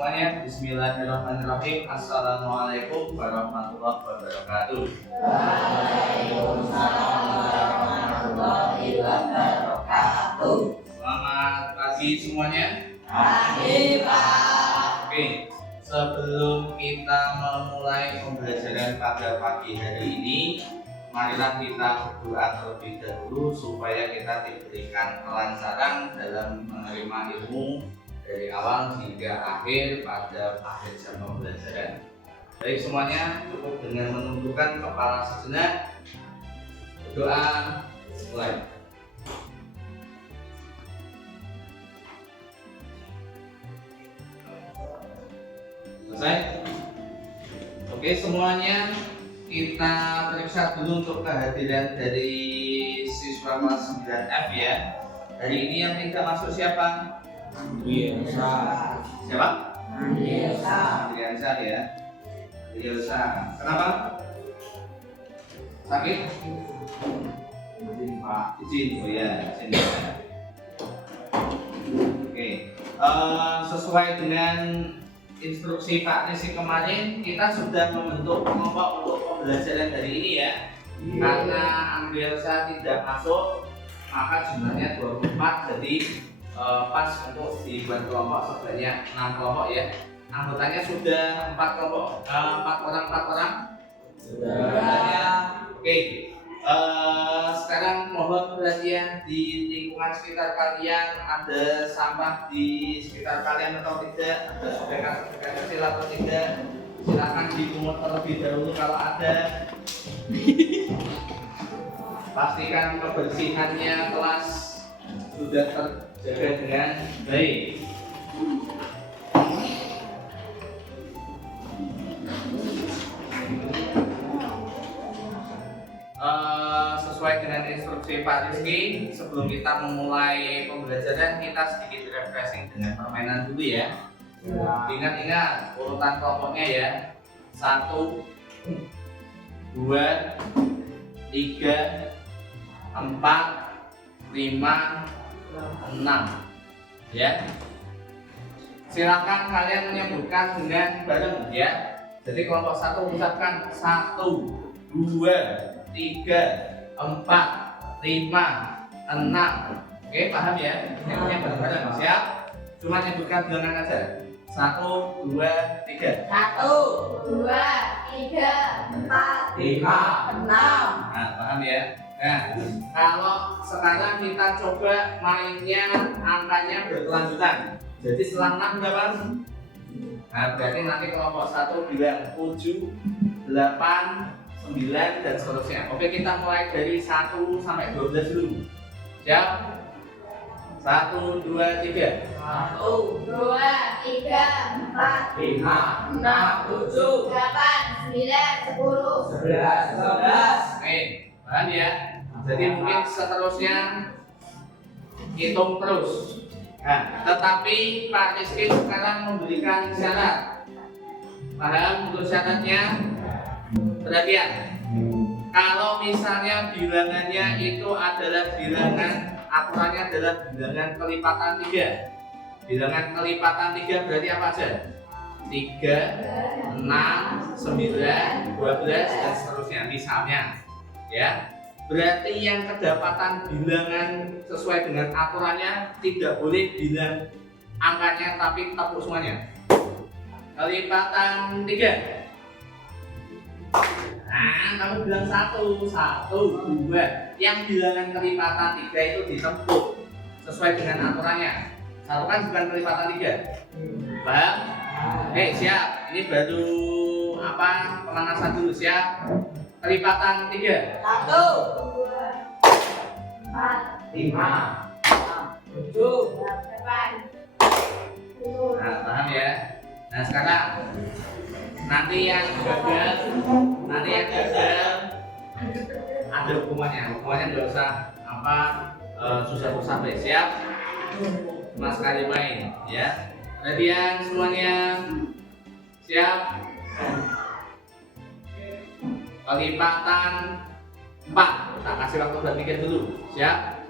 semuanya, bismillahirrahmanirrahim. Assalamualaikum warahmatullahi wabarakatuh. Waalaikumsalam warahmatullahi wabarakatuh. Selamat pagi semuanya. Pagi, Pak. Oke, sebelum kita memulai pembelajaran pada pagi hari ini, marilah kita berdoa terlebih dahulu supaya kita diberikan kelancaran dalam menerima ilmu dari awal hingga akhir pada akhir jam pembelajaran. Baik semuanya, cukup dengan menundukkan kepala sejenak, berdoa, mulai. Selesai? Oke semuanya, kita periksa dulu untuk kehadiran dari siswa kelas 9F ya. Hari ini yang tidak masuk siapa? Biasa. Siapa? Biasa. Andriansa ya. Andriansa. Kenapa? Sakit? Izin Pak. Izin. Oh ya, izin. Oke. Sesuai dengan instruksi Pak Rizky kemarin, kita sudah membentuk kelompok untuk pembelajaran hari ini ya. Karena Andriansa tidak masuk, maka jumlahnya 24, jadi pas untuk dibuat kelompok sebanyak 6 kelompok ya. Anggotanya sudah 4 kelompok, 4 orang. Sudah. Oke. Sekarang mohon perhatian di lingkungan sekitar kalian, ada sampah di sekitar kalian atau tidak, ada sobekan-sobekan kecil atau tidak. Silakan dipungut terlebih dahulu kalau ada. Pastikan kebersihannya kelas sudah terjaga dengan baik. Sesuai dengan instruksi Pak Rizky, sebelum kita memulai pembelajaran, kita sedikit refreshing dengan permainan dulu ya. Ingat-ingat urutan kelompoknya ya. 1, 2, 3, 4, 5, 6 ya. Silakan kalian menyebutkan dengan bareng ya. Jadi kelompok 1 ucapkan 1, 2, 3, 4, 5, 6. Oke, paham ya? Nyebutnya bareng-bareng. Siap? Cuma nyebutkan bilangan aja. 1, 2, 3. 1, 2, 3, 4, 5, 6. Nah, paham ya? Nah, kalau sekarang kita coba mainnya angkanya berkelanjutan. Jadi setelah 6 berapa? Nah, berarti nanti kelompok 1 bilang 7, 8, 9 dan seterusnya. Oke, kita mulai dari 1 sampai 12 dulu. Siap? 1, 2, 3. 1, 2, 3, 4, 5, 6, 7, 8, 9, 10, 11, 12. Oke, paham ya? Jadi mungkin seterusnya hitung terus. Nah, tetapi Pak Rizky sekarang memberikan syarat. Paham untuk syaratnya? Perhatian. Kalau misalnya bilangannya itu adalah bilangan, aturannya adalah bilangan kelipatan 3. Bilangan kelipatan 3 berarti apa aja? 3, 6, 9, 12 dan seterusnya misalnya. Ya. Berarti yang kedapatan bilangan sesuai dengan aturannya tidak boleh bilang angkanya tapi tepuk semuanya. Kelipatan 3. Nah, kamu bilang 1, 2. Yang bilangan kelipatan 3 itu ditempuk sesuai dengan aturannya. 1 kan bukan kelipatan 3. Paham? Oke, siap. Ini baru pemanasan dulu, siap. Kelipatan 3. 1, 2, 4, 5. 7, 8. Nah, paham ya? Nah, sekarang nanti yang gagal ada hukumannya. Hukumannya nggak usah susah-susah, siap? Cuma sekali main, ya. Perhatian semuanya, siap? Kelipatan 4, tak kasih waktu berpikir dulu, siap?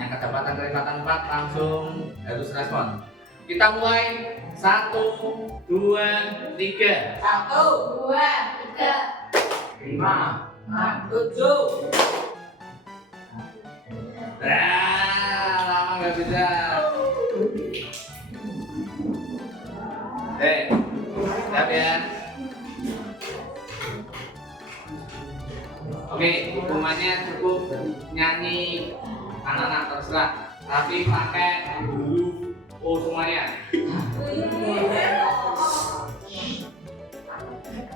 Yang kedapatan kelipatan 4 langsung harus respon. Kita mulai. 1, 2, 3. 1, 2, 3, 5, 6, 7. Lama nggak bisa. Siap ya. Oke, hukumannya cukup nyanyi anak-anak terserah, tapi pakai huruf O semuanya.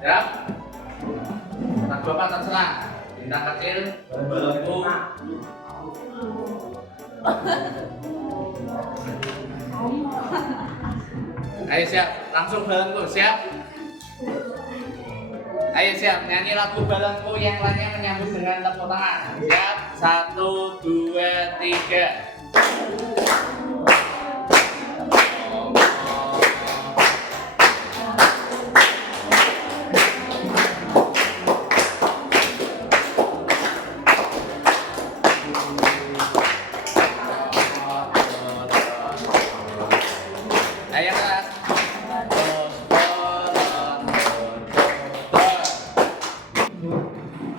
Siap? Lagu apa terserah. Bintang kecil, balonku. Ayo siap, langsung balonku, siap? Ayo siap, nyanyi lagu balonku yang lainnya menyambut dengan tepuk tangan. Siap? 1, 2, 3. Ayo keras.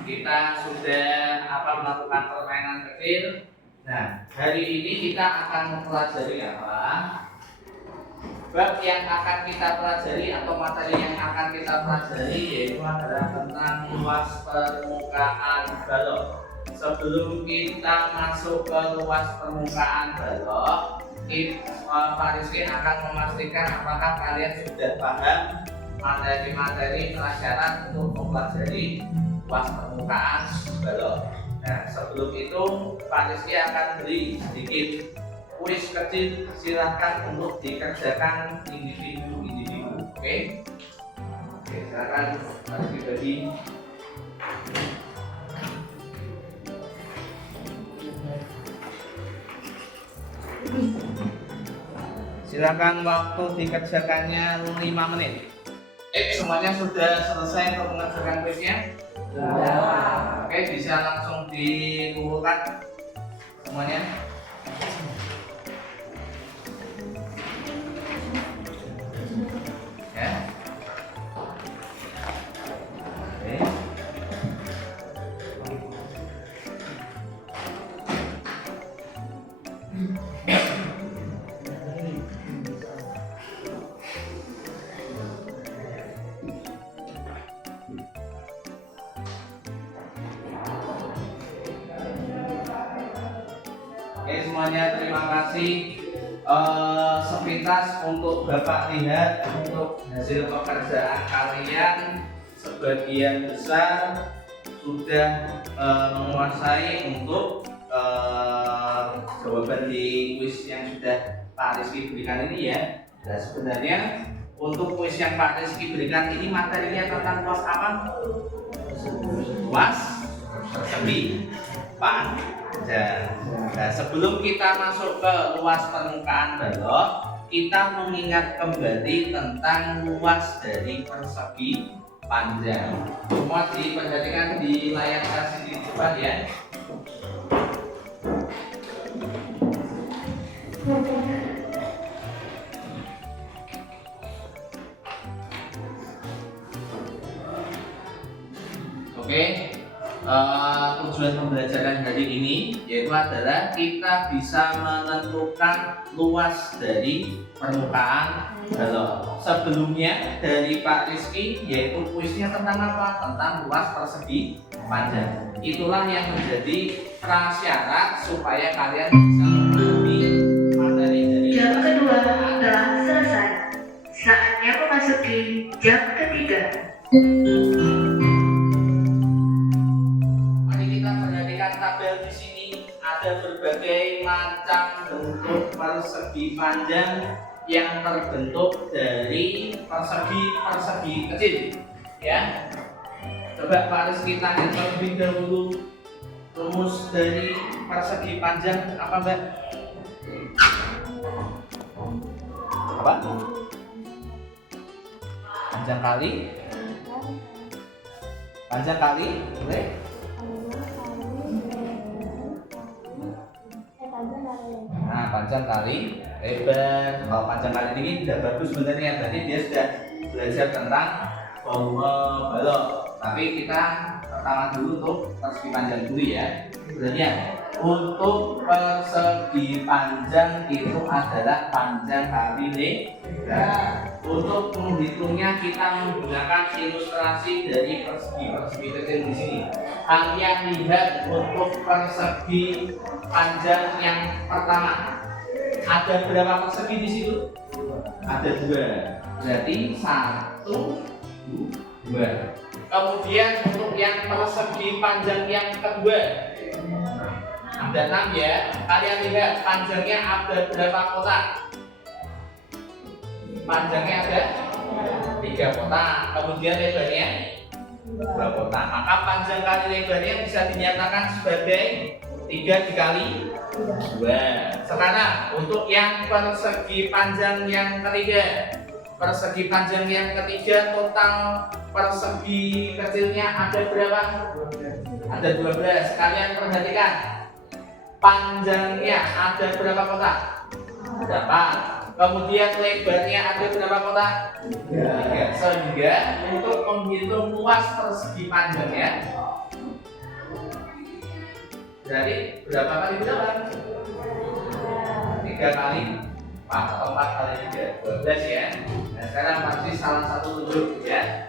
Kita sudah melakukan permainan kecil. Nah, hari ini kita akan mempelajari apa? Bab yang akan kita pelajari atau materi yang akan kita pelajari yaitu adalah tentang luas permukaan balok. Sebelum kita masuk ke luas permukaan balok, Pak Rizky akan memastikan apakah kalian sudah paham materi-materi pelajaran untuk mempelajari luas permukaan balok. Nah, sebelum itu Pak Rizky akan beri sedikit kuis kecil, silahkan untuk dikerjakan individu-individu. Oke, silakan Pak Rizky bagi. Silakan waktu dikerjakannya 5 menit. Semuanya sudah selesai untuk mengerjakan kuisnya? Oke, bisa langsung dikumpulkan semuanya. Ya. Oke. Oke semuanya, terima kasih. Sepintas untuk Bapak lihat untuk hasil pekerjaan kalian sebagian besar sudah menguasai untuk jawaban di kuis yang sudah Pak Rizky berikan ini ya. Nah, sebenarnya untuk kuis yang Pak Rizky berikan ini materinya tentang luas apa? Luas persegi panjang. Nah, sebelum kita masuk ke luas permukaan balok, kita mengingat kembali tentang luas dari persegi panjang. Semua diperhatikan di layar kasih di depan ya. Oke. Tujuan pembelajaran hari ini yaitu adalah kita bisa menentukan luas dari permukaan balok. Sebelumnya dari Pak Rizky yaitu kuisnya tentang apa? Tentang luas persegi panjang. Itulah yang menjadi prasyarat supaya kalian bisa memahami materi dari Jam luas kedua permukaan. telah selesai. Saatnya memasuki jam ketiga. Tabel di sini ada berbagai macam bentuk persegi panjang yang terbentuk dari persegi kecil ya. Coba Pak Rizky tanya terlebih dahulu, rumus dari persegi panjang apa Mbak? Apa? Panjang kali boleh? Nah, panjang kali lebar. Kalau panjang kali tinggi tidak bagus sebenarnya, berarti dia sudah belajar tentang volume balok. Tapi kita pertama dulu untuk persegi panjang dulu ya. Sebenarnya untuk persegi panjang itu adalah panjang kali lebar. Untuk menghitungnya kita menggunakan ilustrasi dari persegi kecil di sini. Kalian lihat untuk persegi panjang yang pertama. Ada berapa persegi di situ? Ada 2. Berarti 1, 2. Kemudian untuk yang persegi panjang yang kedua ada 6 ya. Kalian lihat panjangnya ada berapa kotak? Panjangnya ada 3 kotak. Kemudian lebarnya 2 kotak. Maka panjang kali lebarnya bisa dinyatakan sebagai 3 dikali 2. Sekarang untuk yang persegi panjang yang ketiga. Persegi panjang yang ketiga total persegi kecilnya ada berapa? Ada 12. Kalian perhatikan. Panjangnya ada berapa kotak? 8. Kemudian lebarnya ada berapa kotak? 3. Sehingga untuk menghitung luas persegi panjangnya jadi berapa kali berapa? 3 kali 4 atau 4 kali 3, 12 ya. Nah sekarang pasti salah satu tunjuk ya.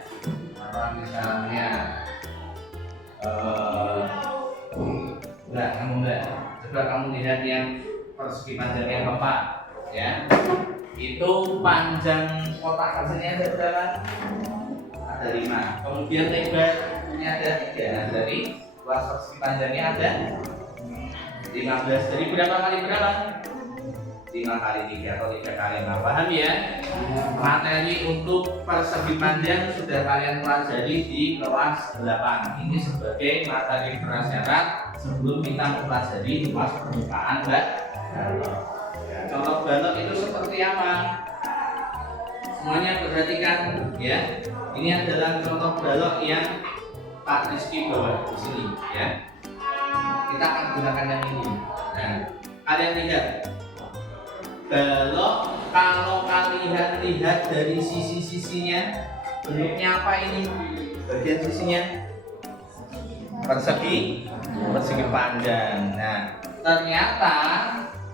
Misalnya enggak. Coba kamu lihat yang persegi panjang yang keempat ya. Itu panjang kotak kecilnya ada berapa? Ada 5. Kemudian lebarnya ada 3. Nah dari luas persegi panjangnya ada 15. Jadi berapa kali berapa? 5 kali 3 atau 3 kali 6. Paham ya? Materi untuk persegi panjang sudah kalian pelajari di kelas 8. Ini sebagai materi prasyarat sebelum kita mempelajari luas permukaan balok. Contoh balok itu seperti apa? Semuanya perhatikan ya. Ini adalah contoh balok yang Pak Rizky bawa di sini ya. Kita akan gunakan yang ini. Nah, kalian lihat balok kalau kalian lihat dari sisi-sisinya bentuknya apa ini? Bagian sisinya persegi panjang. Nah, ternyata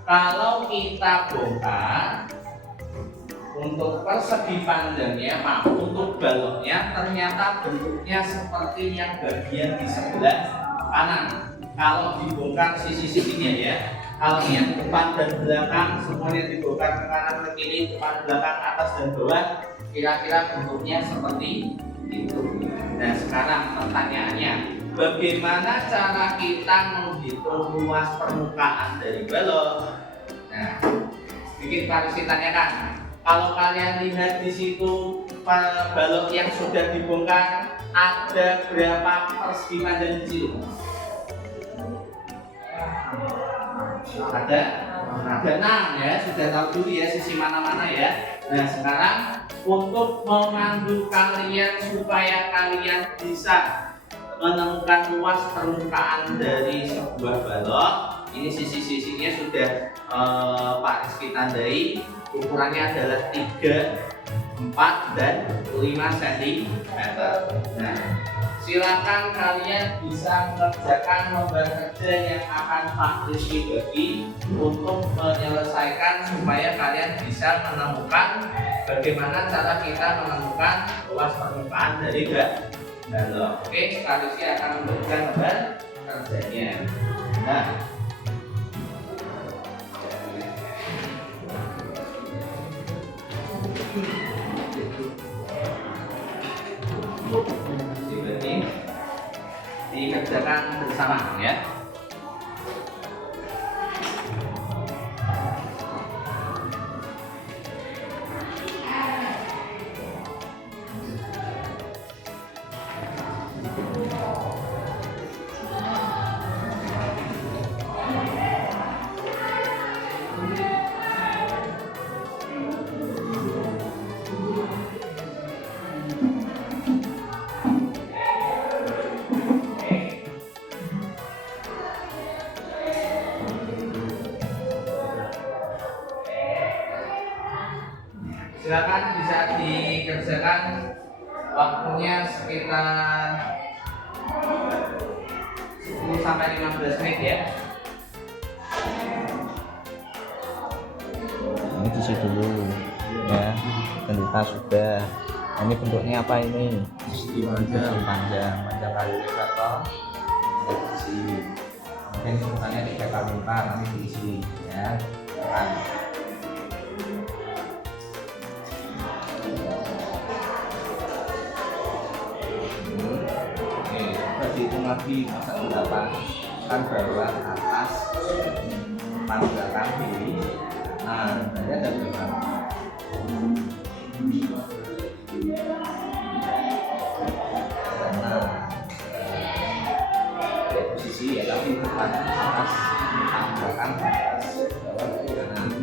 kalau kita bongkar untuk persegi panjangnya, untuk baloknya ternyata bentuknya seperti yang bagian di sebelah kanan. Kalau dibongkar sisi-sisinya ya, kalau yang depan dan belakang semuanya dibongkar ke kanan ke kiri, depan belakang atas dan bawah, kira-kira bentuknya seperti itu. Nah sekarang pertanyaannya, bagaimana cara kita menghitung luas permukaan dari balok? Nah, sedikit harus ditanyakan. Kalau kalian lihat di situ balok yang sudah dibongkar ada berapa persegi panjang di situ? Ada 6 ya, sudah tahu dulu ya sisi mana-mana ya. Nah sekarang untuk memandu kalian supaya kalian bisa menemukan luas permukaan dari sebuah balok, ini sisi-sisinya sudah Pak Rizky tandai. Ukurannya adalah 3, 4, dan 5 cm. Nah, silakan kalian bisa mengerjakan lembar kerja yang akan Pak Rizky bagi untuk menyelesaikan supaya kalian bisa menemukan bagaimana cara kita menemukan luas permukaan dari balok. Oke, Pak Rizky akan memberikan lembar kerjanya. Nah, berarti dikerjakan bersama ya. Silakan bisa dikerjakan, waktunya sekitar 10 sampai 15 menit ya. Ini diisi dulu ya, pendeta sudah. Ini bentuknya apa ini? Panjang kali lebar toh. Diisi. Mungkin semuanya 3 kali 4 nanti diisi ya. Oke, coba dihitung lagi masa berapa? Kan bawah, atas, depan, belakang, kiri. Nah, berarti ada berapa? Posisi ya, tapi depan, atas, belakang, atas, bawah, kanan.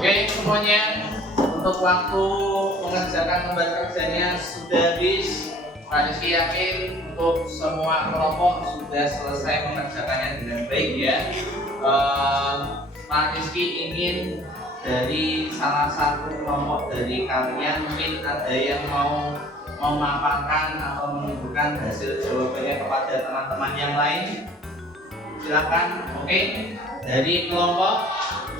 Oke semuanya, untuk waktu mengerjakan lembar kerjanya sudah habis. Pak Rizky yakin untuk semua kelompok sudah selesai mengerjakannya dengan baik ya. Pak Rizky ingin dari salah satu kelompok dari kalian mungkin ada yang mau memaparkan atau menunjukkan hasil jawabannya kepada teman-teman yang lain. Silakan. Oke, dari kelompok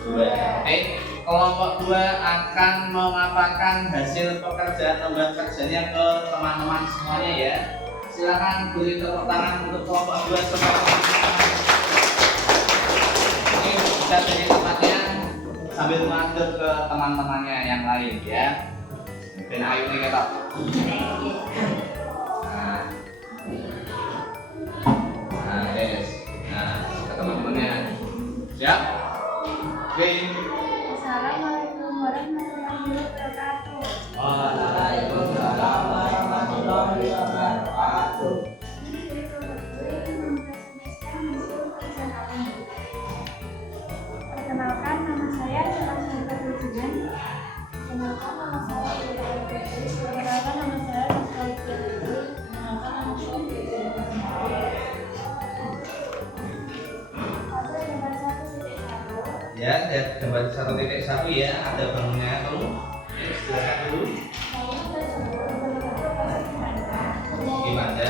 2. Oke. Kelompok 2 akan memaparkan hasil pekerjaan lembar kerjanya ke teman-teman semuanya ya. Silakan beri tepuk tangan untuk kelompok 2 semuanya. Oke, bisa dari tempatnya sambil mengatur ke teman-temannya yang lain ya. Ben ayo nih kita. Nah, yes. Nah, ke teman-temannya. Siap? Oke. Assalamualaikum warahmatullahi wabarakatuh. Waalaikumsalam warahmatullahi wabarakatuh. Perkenalkan nama saya Selasih Rujukan. Perkenalkan nama saya Perkenalkan nama saya Ya, lihat gambar 1.1 ya, ada bangunnya tuh. Ya, silakan dulu. Gimana?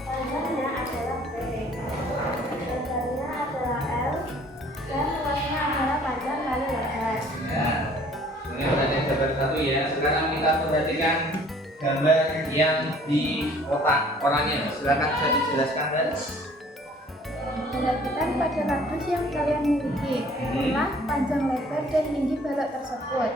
Panjangnya adalah B, lebarnya adalah L, dan luasnya adalah panjang kali lebar. Ya, ini udah ada gambar 1 ya. Sekarang kita perhatikan gambar yang di kotak orangnya. Silakan bisa dijelaskan guys. Perhatikan pada kardus yang kalian miliki. Itulah panjang lebar dan tinggi balok tersebut.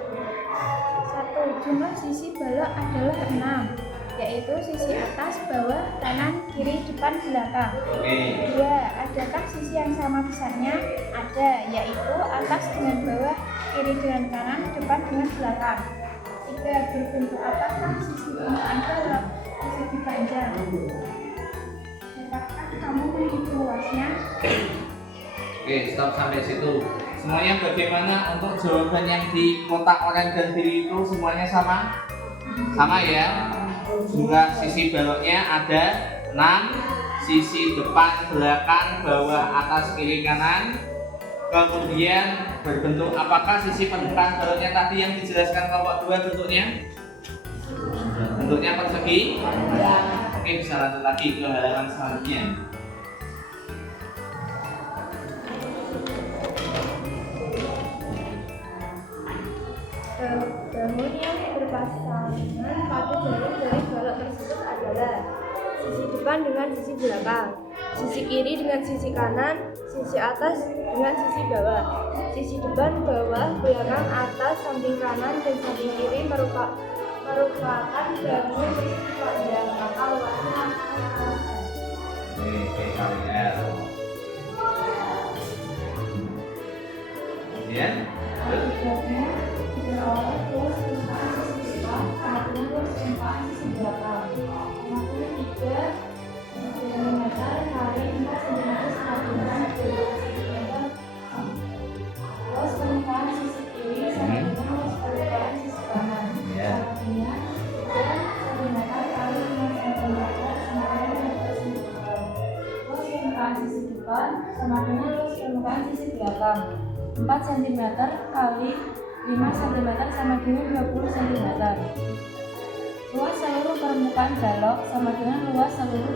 1. Jumlah sisi balok adalah 6, yaitu sisi atas, bawah, kanan, kiri, depan, belakang. 2. Adakah sisi yang sama besarnya? Ada, yaitu atas dengan bawah, kiri dengan kanan, depan dengan belakang. 3. Berbentuk apakah sisi ini adalah sisi panjang? Apakah kamu menghitung luasnya? Oke, stop sampai situ. Semuanya bagaimana untuk jawaban yang di kotak orange dan biru itu semuanya sama? Sama ya. Jumlah sisi baloknya ada 6, sisi depan, belakang, bawah, atas, kiri, kanan. Kemudian berbentuk apakah sisi depan baloknya tadi yang dijelaskan kelompok 2 bentuknya? Bentuknya persegi? Oke, bisa lanjut lagi ke halaman selanjutnya. Bangun yang berpasangan pada jalur dari balok tersebut adalah sisi depan dengan sisi belakang, sisi kiri dengan sisi kanan, sisi atas dengan sisi bawah. Sisi depan, bawah, belakang, atas, samping kanan, dan samping kiri merupakan bangun sisi panjang, maka luasnya Ya. belakang. 4 cm kali 5 cm sama dengan 20 cm. Luas seluruh permukaan balok sama dengan luas seluruh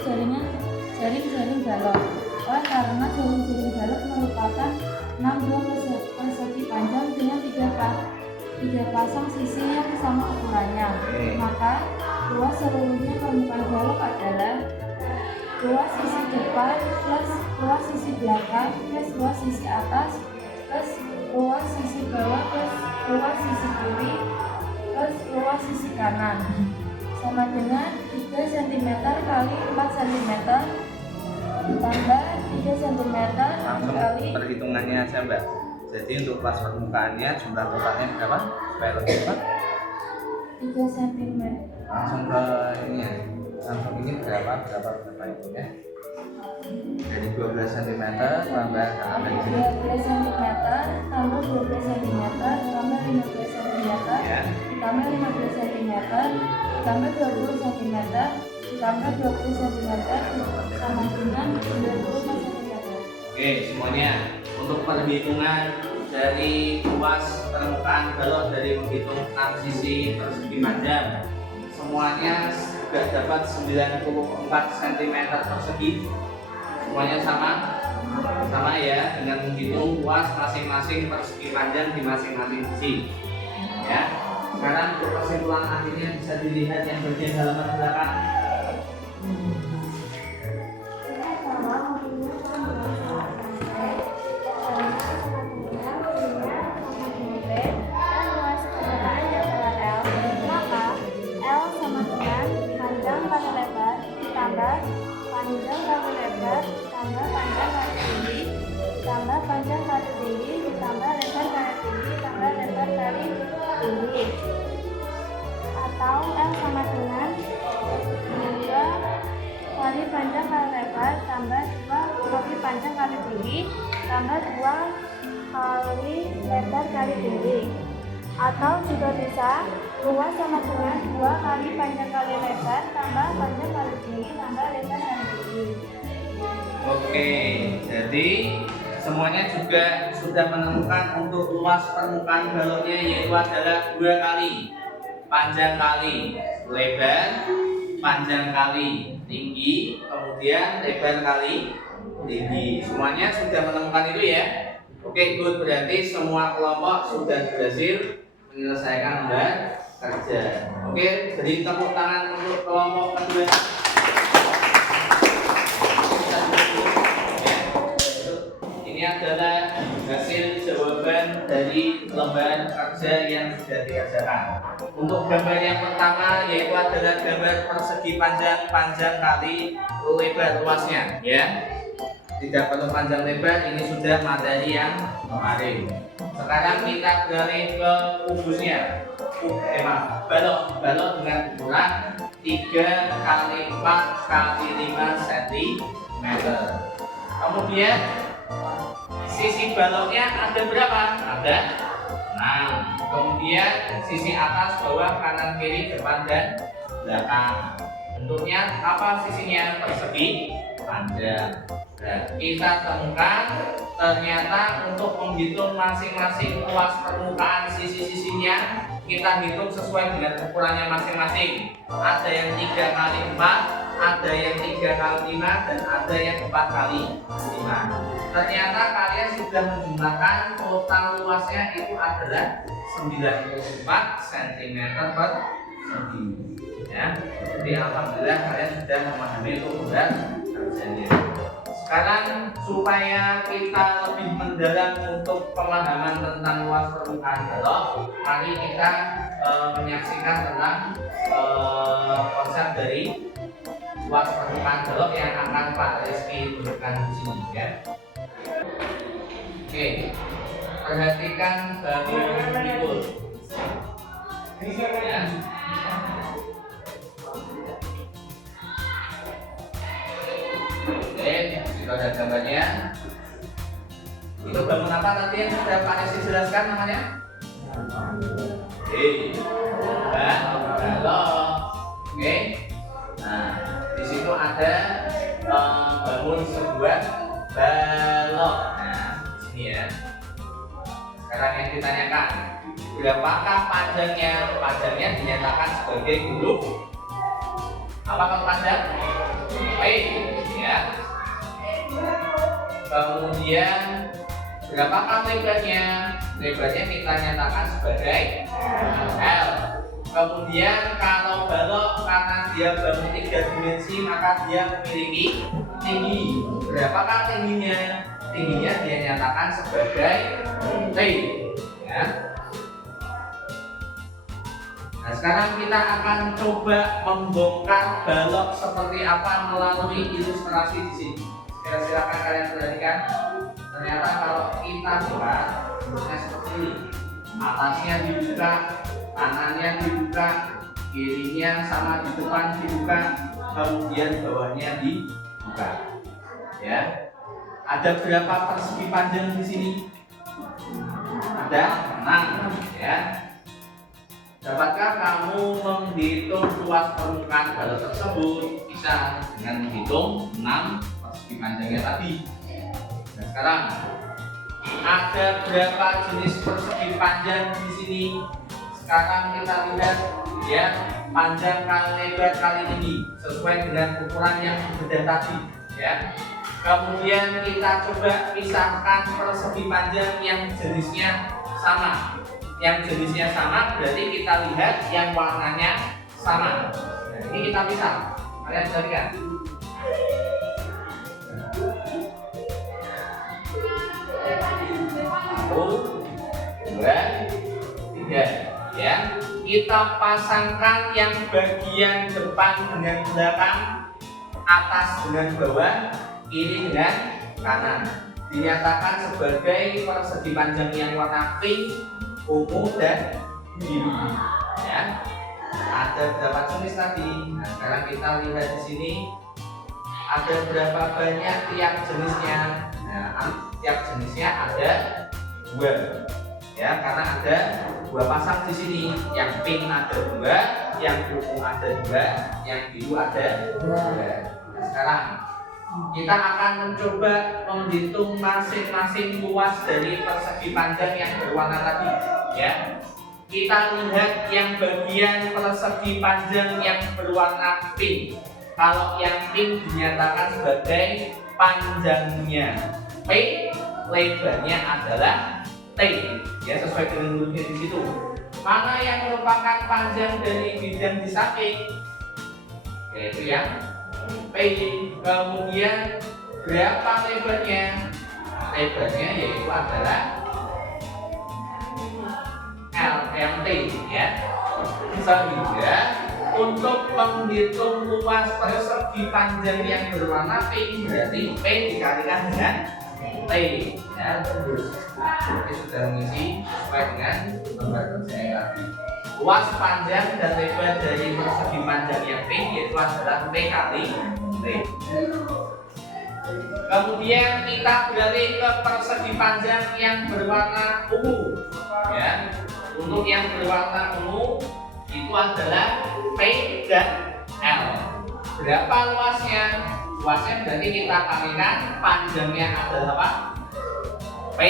jaring-jaring balok. Oleh karena jaring-jaring balok merupakan 6 buah persegi panjang dengan 3 pasang sisi yang sama ukurannya, maka luas seluruhnya permukaan balok adalah luas sisi depan plus luas sisi belakang plus luas sisi atas plus luas sisi bawah plus luas sisi kiri plus luas sisi kanan sama dengan 3 cm kali 4 cm tambah 3 cm Langsung kali perhitungannya aja Mbak. Jadi untuk luas permukaannya jumlah totalnya berapa? Supaya lebih cepat. 3 cm. Langsung ke ini ya. Langsung ini berapa itu ya. Jadi 12 cm tambah apa di sini? 12 cm tambah 12 cm tambah 15 cm Ya. tambah 15 cm tambah 20 cm tambah 20 cm sama dengan 25 cm. Oke, semuanya untuk perhitungan dari luas permukaan balok dari menghitung 6 sisi persegi panjang, semuanya sudah dapat 94 cm persegi. Semuanya sama ya, dengan menghitung luas masing-masing persegi panjang di masing-masing sisi. Ya. Sekarang untuk kesimpulan akhirnya bisa dilihat yang bagian halaman belakang. Tambah panjang kali tinggi ditambah lebar kali tinggi tambah lebar kali tinggi, atau L sama dengan 2 kali panjang kali lebar tambah 2 kali panjang kali tinggi tambah 2 kali lebar kali tinggi, atau juga bisa luas sama dengan 2 kali panjang kali lebar tambah panjang kali tinggi tambah lebar kali tinggi. Oke, jadi semuanya juga sudah menemukan untuk luas permukaan baloknya, yaitu adalah 2 kali panjang kali lebar, panjang kali tinggi, kemudian lebar kali tinggi. Semuanya sudah menemukan itu ya. Oke, good, berarti semua kelompok sudah berhasil menyelesaikan lembar kerja. Oke, beri tepuk tangan untuk kelompok kedua. Ini adalah hasil jawaban dari lembar kerja yang sudah dikerjakan. Untuk gambar yang pertama yaitu adalah gambar persegi panjang kali lebar luasnya, ya. Tidak perlu panjang lebar, ini sudah materi yang kemarin. Sekarang kita beralih ke kubusnya. Balok dengan ukuran 3 kali 4 kali 5 cm. Kemudian sisi baloknya ada berapa? Ada 6. Kemudian sisi atas, bawah, kanan, kiri, depan, dan belakang. Bentuknya apa sisinya? Persegi panjang. Nah, kita temukan ternyata untuk menghitung masing-masing luas permukaan sisi-sisinya, kita hitung sesuai dengan ukurannya masing-masing. Ada yang 3 kali 4, ada yang 3 kali 5, dan ada yang 4 kali 5. Ternyata kalian sudah menjumlahkan total luasnya itu adalah 94 cm persegi. Ya, jadi alhamdulillah kalian sudah memahami ukuran kerjanya. Sekarang supaya kita lebih mendalam untuk pemahaman tentang luas permukaan balok, mari kita menyaksikan tentang konsep dari luas permukaan balok yang akan Pak Rizky tunjukkan di sini, ya. Oke, perhatikan bagian berikut. Ya. Oke, kita ada gambarnya. Itu bangun apa tadi yang sudah Pak Rizky jelaskan namanya? Balok. Oke. Nah, di situ ada bangun sebuah balok. Nah, di sini ya. sekarang yang ditanyakan, berapakah panjangnya? Panjangnya dinyatakan sebagai huruf apa kalau panjang? P, ya. Kemudian berapakah lebarnya? Lebarnya kita nyatakan sebagai L. Kemudian kalau balok karena dia bangun 3 dimensi maka dia memiliki tinggi. Berapakah tingginya? Tingginya dia nyatakan sebagai T, ya. Nah, sekarang kita akan coba membongkar balok seperti apa melalui ilustrasi di sini. Silakan kalian perhatikan. Ternyata kalau kita buka, bentuknya seperti ini. Atasnya dibuka, kanannya dibuka, kirinya sama di depan dibuka, kemudian bawahnya dibuka. Ya. Ada berapa persegi panjang di sini? Ada 6, ya. Dapatkah kamu menghitung luas permukaan balok tersebut? Bisa dengan menghitung 6 persegi panjangnya tadi. Nah, sekarang ada berapa jenis persegi panjang di sini? Sekarang kita lihat, ya, panjang kali lebar kali tinggi sesuai dengan ukuran yang berbeda tadi, ya. Kemudian kita coba pisahkan persegi panjang yang jenisnya sama. Yang jenisnya sama berarti kita lihat yang warnanya sama. Nah, ini kita pisah. Kalian bisa lihat. Satu, dua, tiga. Ya, kita pasangkan yang bagian depan dengan belakang, atas dengan bawah, kiri dengan kanan. Dinyatakan sebagai persegi panjang yang warna pink, ungu, dan biru. Ya, ada berapa jenis tadi? Nah, sekarang kita lihat di sini ada berapa banyak tiap jenisnya. Nah, tiap jenisnya ada 2. Ya, karena ada 2 pasang di sini. Yang pink ada 2, yang ungu ada 2, yang biru ada 2. Nah, sekarang kita akan mencoba menghitung masing-masing luas dari persegi panjang yang berwarna tadi, ya. Kita lihat yang bagian persegi panjang yang berwarna pink. Kalau yang pink dinyatakan sebagai panjangnya P, lebarnya adalah T, ya, sesuai dengan hurufnya di situ. Mana yang merupakan panjang dari bidang di samping? Yaitu yang P. Kemudian berapa lebarnya? Lebarnya yaitu adalah LMT, ya. Sehingga untuk menghitung luas persegi panjang yang berwarna pink berarti P dikalikan dengan T, ya. Jadi sudah mengisi sesuai dengan gambar kerjanya tadi. Luas panjang dan lebar dari persegi panjang yang pink yaitu adalah P kali T. Kemudian kita beralih ke persegi panjang yang berwarna ungu, ya. Untuk yang berwarna ungu itu adalah P dan L. Berapa luasnya? Luasnya berarti kita kalikan panjangnya adalah apa? P,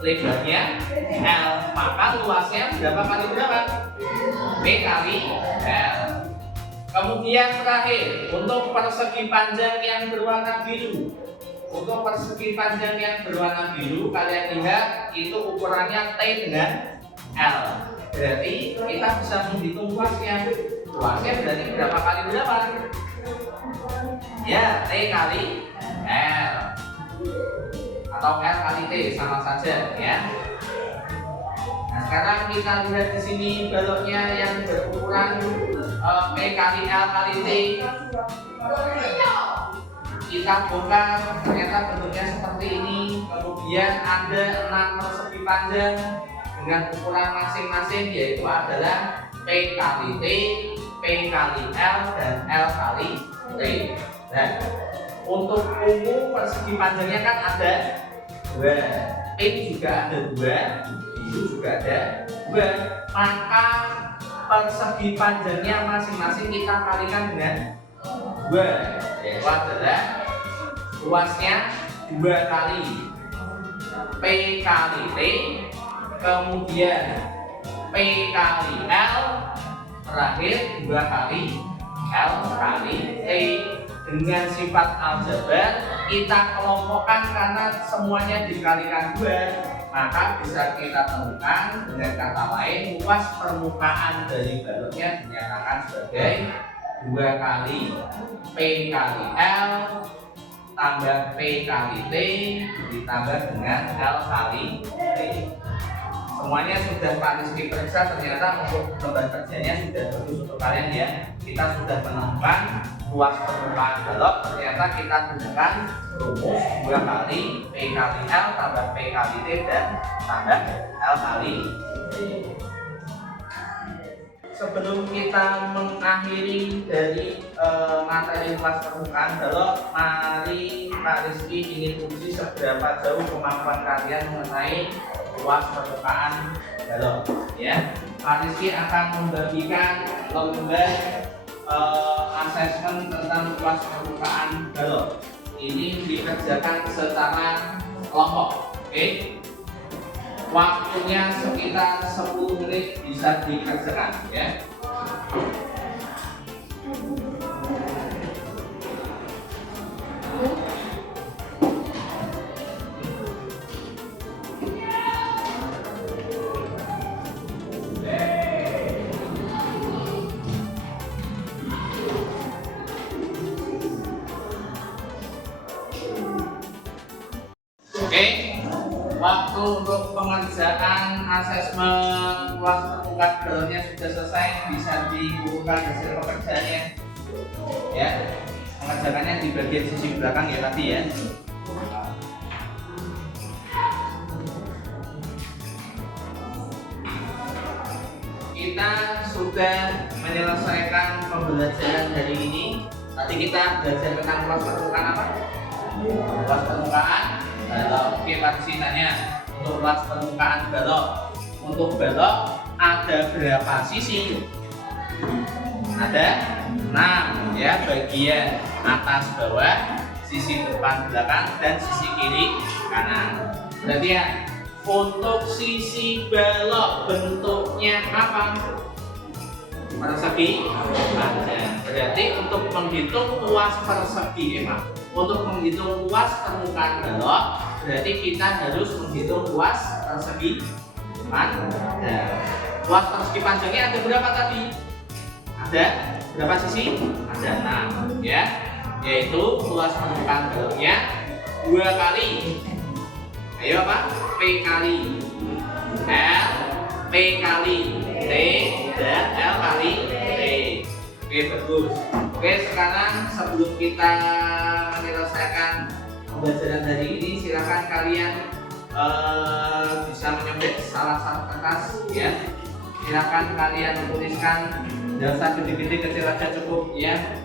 lebarnya L. Maka luasnya berapa kali berapa? P kali L. Kemudian terakhir, untuk persegi panjang yang berwarna biru. Untuk persegi panjang yang berwarna biru, kalian lihat itu ukurannya T dengan L. Berarti kita bisa menghitung luasnya. Luasnya berarti berapa kali berapa? Ya, T kali L. Atau L kali T, sama saja, ya. Nah, sekarang kita lihat di sini baloknya yang berukuran P kali L kali T. Kita bongkar, ternyata bentuknya seperti ini. Kemudian ada 6 persegi panjang dengan ukuran masing-masing, yaitu adalah P kali T, P kali L, dan L kali T. Nah, untuk ungu persegi panjangnya kan ada 2, pink juga ada 2, biru juga ada 2. Maka persegi panjangnya masing-masing kita kalikan dengan 2, yaitu adalah luasnya 2 kali P kali T kemudian P kali L, terakhir 2 kali L kali T. Dengan sifat aljabar kita kelompokkan karena semuanya dikalikan 2, maka bisa kita temukan dengan kata lain luas permukaan dari baloknya dinyatakan sebagai 2 kali P kali L tambah P kali T ditambah dengan L kali T. Semuanya sudah Pak Rizky periksa, ternyata untuk lembar kerjanya sudah bagus untuk kalian ya. Kita sudah menemukan luas permukaan balok, ternyata kita gunakan rumus 2 kali P kali L tambah P kali T dan tambah L kali T. Sebelum kita mengakhiri dari materi luas permukaan balok, mari Pak Rizky ingin uji seberapa jauh kemampuan kalian mengenai luas permukaan balok. Ya, Pak Rizky akan membagikan lembar asesmen tentang luas permukaan balok. Ini dikerjakan secara kelompok. Oke. Waktunya sekitar 10 menit bisa dikerjakan ya. Oke. Waktu untuk pengerjaan asesmen luas permukaan baloknya sudah selesai, bisa dibukukan hasil pekerjaannya. Ya, mengerjakannya di bagian sisi belakang ya tadi ya. Kita sudah menyelesaikan pembelajaran hari ini. Tadi kita belajar tentang luas permukaan apa? Luas permukaan balok. Oke, Pak Rizky tanya untuk luas permukaan balok. Untuk balok ada berapa sisi? Ada 6 ya, bagian atas bawah, sisi depan belakang dan sisi kiri kanan. Berarti ya, untuk sisi balok bentuknya apa? Persegi panjang. Berarti untuk menghitung luas persegi untuk menghitung luas permukaan balok, berarti kita harus menghitung luas persegi panjang. Luas persegi panjangnya ada berapa tadi? Ada berapa sisi? Ada 6 ya. Yaitu luas permukaan baloknya 2 kali. Ayo apa? P kali L, P kali T dan L kali T. Oke, bagus. Oke, sekarang sebelum kita menyelesaikan pembelajaran hari ini, silakan kalian bisa menyobek salah satu kertas ya. Silakan kalian tuliskan, jangan usah gede-gede, kecil aja cukup ya.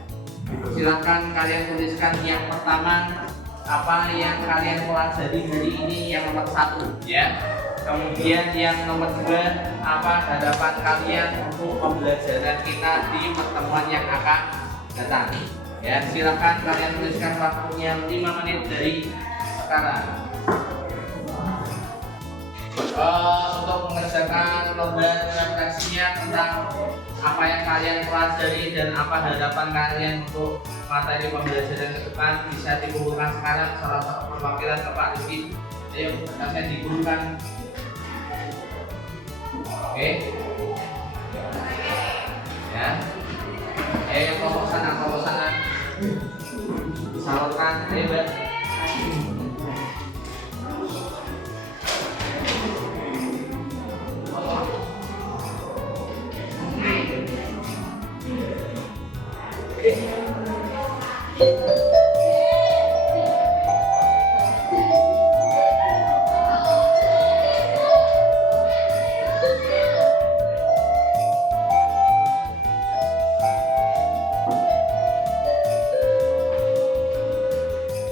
Silakan kalian tuliskan yang pertama apa yang kalian pelajari hari ini yang nomor 1 ya. Kemudian yang nomor 2 apa harapan kalian untuk pembelajaran kita di pertemuan yang akan datang ya. Silakan kalian tuliskan waktunya 5 menit dari sekarang. Untuk mengerjakan lembar refleksinya tentang apa yang kalian pelajari dan apa harapan kalian untuk materi pembelajaran ke depan bisa dikumpulkan sekarang salah satu perwakilan ke Pak Rizky. Ayo, kertasnya dikumpulkan. Oke. Ya. Kelompok sana. Salurkan, ayo Mbak.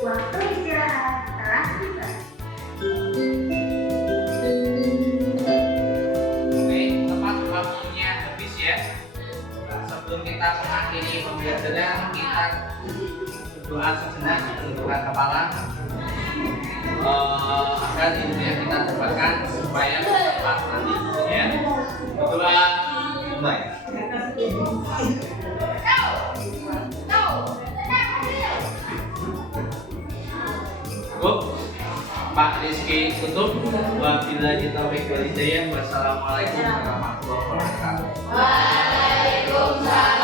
Waktu istirahat telah tiba. Oke, tepat waktunya habis ya. Sebelum kita mengakhiri pembelajaran, kita berdoa sejenak, menundukkan kepala agar ilmu yang kita dapatkan supaya kelas nanti ya. Kebetulan mulai. Cukup. Pak Rizky tutup. Wabillahi taufiq wal hidayah. Wassalamualaikum warahmatullahi wabarakatuh. Waalaikumsalam.